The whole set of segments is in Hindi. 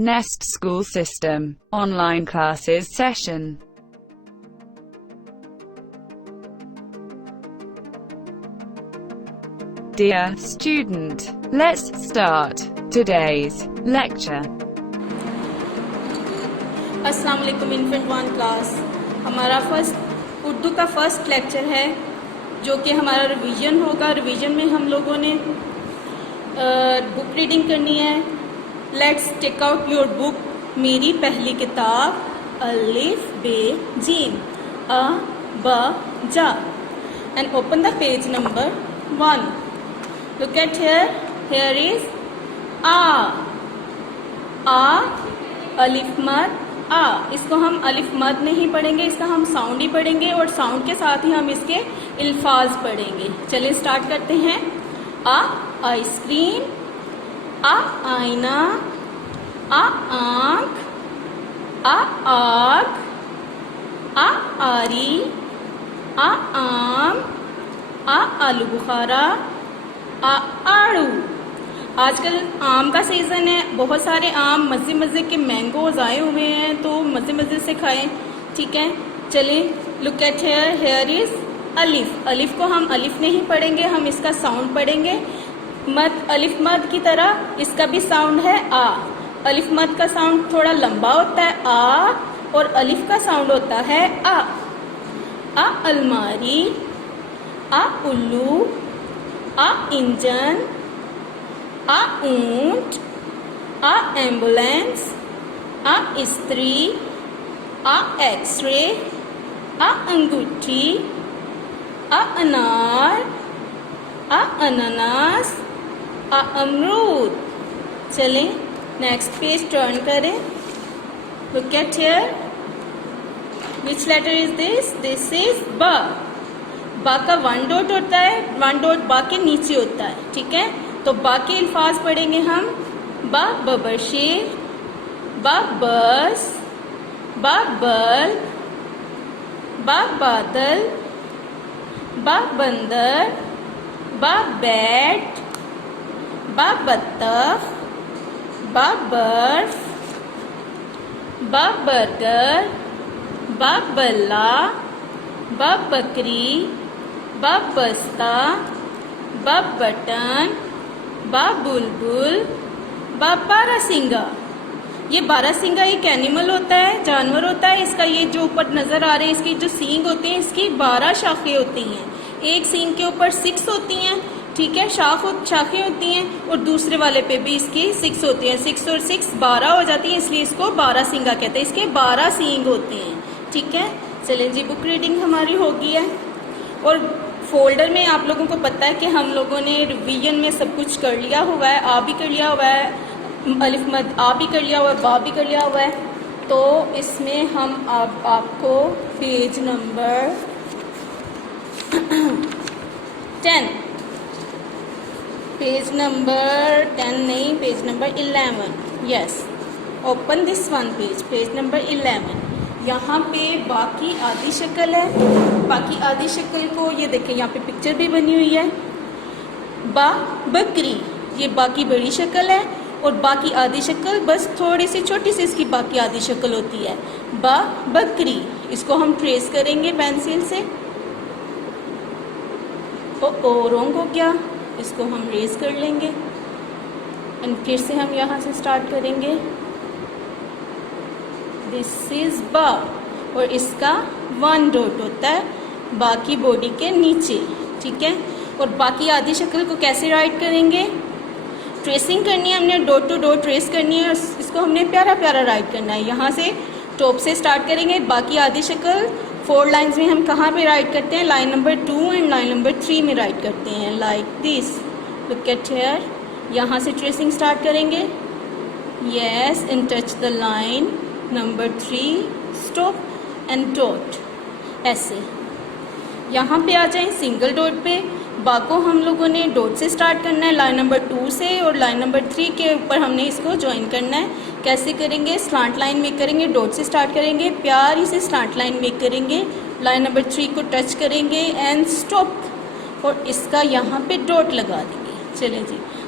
Nest School System, Online Classes Session. Dear student, let's start today's lecture. अस्सलाम वालेकुम इन्फेंट वन क्लास। हमारा उर्दू का फर्स्ट लेक्चर है जो कि हमारा रिवीजन होगा। रिवीजन में हम लोगों ने बुक रीडिंग करनी है। Let's take out your book, मेरी पहली किताब अलिफ बे जीम अ ब जा, and open the page number 1. Look at here is आ अलिफ मद आ। इसको हम अलिफ मद नहीं पढ़ेंगे, इसका हम साउंड ही पढ़ेंगे और साउंड के साथ ही हम इसके अल्फाज पढ़ेंगे। चलिए स्टार्ट करते हैं। आ आइसक्रीम, आ आईना, आ आँख, आ आग, आ आरी, आ आम, आ आलू बुखारा, आ आड़ू। आजकल आम का सीज़न है, बहुत सारे आम मज़े मज़े के मैंगोज आए हुए हैं, तो मज़े मज़े से खाएं। ठीक है, चलिए लुक एट हेयर इज़ अलिफ। अलिफ को हम अलिफ नहीं पढ़ेंगे, हम इसका साउंड पढ़ेंगे। मद अलिफ मद की तरह इसका भी साउंड है आ। अलिफ मद का साउंड थोड़ा लंबा होता है आ, और अलिफ का साउंड होता है आ अलमारी, आ उल्लू, आ इंजन, आ ऊंट, आ एम्बुलेंस, आ स्त्री, आ एक्सरे, आ अंगूठी, आ अनार, आ अनानास, आ अमरूद। चलें नेक्स्ट पेज टर्न करें। Look at here, which letter is this? This is बा। बा का 1 डॉट होता है, 1 डॉट बा के नीचे होता है। ठीक है, तो बा के अल्फाज पढ़ेंगे हम। बा बबरशेर, बा बस, बा बल्ब, बा बादल, बा बंदर, बा बैट, बा बत्तख, बा बर्फ, बा बर्गर, बा बल्ला, बा बकरी, बा बस्ता, बा बटन, बा बुलबुल, बा बारहसिंगा। ये बारहसिंगा एक एनिमल होता है, जानवर होता है। इसका ये जो ऊपर नज़र आ रहे हैं, इसकी जो सींग होते हैं, इसकी 12 शाखें होती हैं। एक सींग के ऊपर 6 होती हैं। ठीक है, शाखें होती हैं, और दूसरे वाले पे भी इसकी 6 होती हैं। 6 और 6 12 हो जाती हैं, इसलिए इसको बारहसिंगा कहते हैं। इसके 12 सींग होते हैं। ठीक है, चलिए जी, बुक रीडिंग हमारी हो गई है। और फोल्डर में आप लोगों को पता है कि हम लोगों ने रिवीजन में सब कुछ कर लिया हुआ है। आ भी कर लिया हुआ है, अलिफ मद आ भी कर लिया हुआ है, बा भी कर लिया हुआ है। तो इसमें हम आपको पेज नंबर 10, पेज नंबर 10 नहीं, page number 11, yes, open this one page number 11। यहाँ पे बाकी आधी शक्ल है। बाकी आधी शक्ल को ये देखें, यहाँ पे पिक्चर भी बनी हुई है। बा बकरी, ये बाकी बड़ी शक्ल है, और बाकी आधी शक्ल बस थोड़ी सी छोटी सी इसकी बाकी आधी शक्ल होती है। बा बकरी, इसको हम ट्रेस करेंगे पेंसिल से। ओ रॉन्ग हो गया, इसको हम रेज कर लेंगे, एंड फिर से हम यहाँ से स्टार्ट करेंगे। दिस इज बा, और इसका 1 डॉट होता है बाकी बॉडी के नीचे। ठीक है, और बाकी आधी शक्ल को कैसे राइट करेंगे? ट्रेसिंग करनी है हमने, डॉट टू डॉट ट्रेस करनी है, और इसको हमने प्यारा प्यारा राइट करना है। यहाँ से टॉप से स्टार्ट करेंगे। बाकी आधी शक्ल 4 लाइन्स में हम कहाँ पे राइट करते हैं? Line number 2 and line number 3 में राइट करते हैं, like this. Look at here, यहाँ से ट्रेसिंग स्टार्ट करेंगे। Yes, and touch the line number 3, stop and dot. ऐसे यहाँ पे आ जाएं सिंगल डॉट पे। बा को हम लोगों ने डॉट से स्टार्ट करना है, लाइन नंबर 2 से, और लाइन नंबर 3 के ऊपर हमने इसको ज्वाइन करना है। कैसे करेंगे? स्लांट लाइन मेक करेंगे, डॉट से स्टार्ट करेंगे, प्यारी से स्लांट लाइन मेक करेंगे, लाइन नंबर 3 को टच करेंगे एंड स्टॉप, और इसका यहाँ पे डॉट लगा देंगे। चलें जी,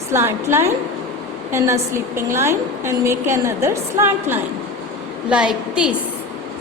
slant line and a sleeping line and make another slant line like this.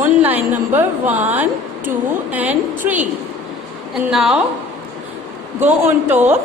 on line number 1, 2 and 3 and now go on top.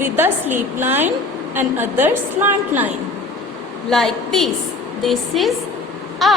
with a sleep line and other slant line like this. This is A.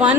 1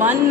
1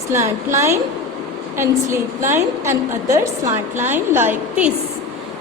slant line and sleep line and other slant line like this.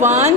1,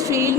3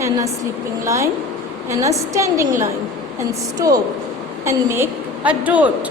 and a sleeping line and a standing line and stop and make a dot.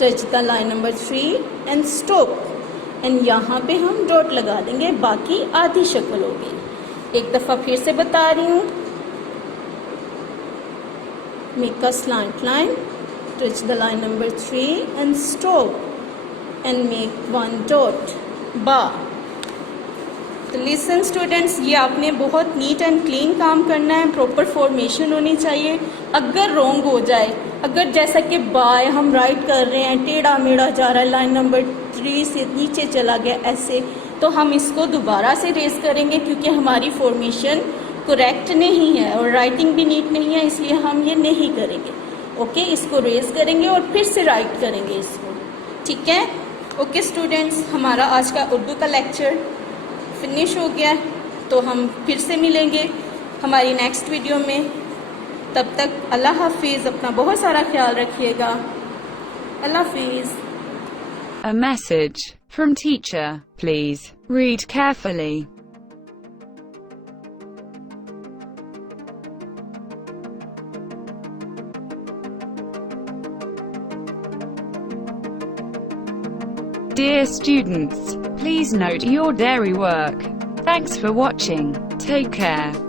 Touch the line number 3 and stop, and यहाँ पे हम डॉट लगा देंगे, बाकी आधी शक्ल होगी। एक दफ़ा फिर से बता रही हूँ, make a slant line, touch the line number 3 and stop and make one dot, बा। तो लिसन स्टूडेंट्स, ये आपने बहुत नीट एंड क्लीन काम करना है, प्रॉपर फॉर्मेशन होनी चाहिए। अगर रॉन्ग हो जाए, अगर जैसा कि बाय हम राइट कर रहे हैं, टेढ़ा मेढ़ा जा रहा है, लाइन नंबर 3 से नीचे चला गया ऐसे, तो हम इसको दोबारा से रेज करेंगे, क्योंकि हमारी फॉर्मेशन करेक्ट नहीं है और राइटिंग भी नीट नहीं है, इसलिए हम ये नहीं करेंगे। ओके, इसको रेज करेंगे और फिर से राइट करेंगे इसको, ठीक है। ओके स्टूडेंट्स, हमारा आज का उर्दू का लेक्चर फिनिश हो गया है, तो हम फिर से मिलेंगे हमारी नेक्स्ट वीडियो में। तब तक अल्लाह हाफिज़, अपना बहुत सारा ख्याल रखिएगा। अल्लाह हाफिज़। A message from teacher. Please read carefully. Dear students, please note your diary work. Thanks for watching. Take care.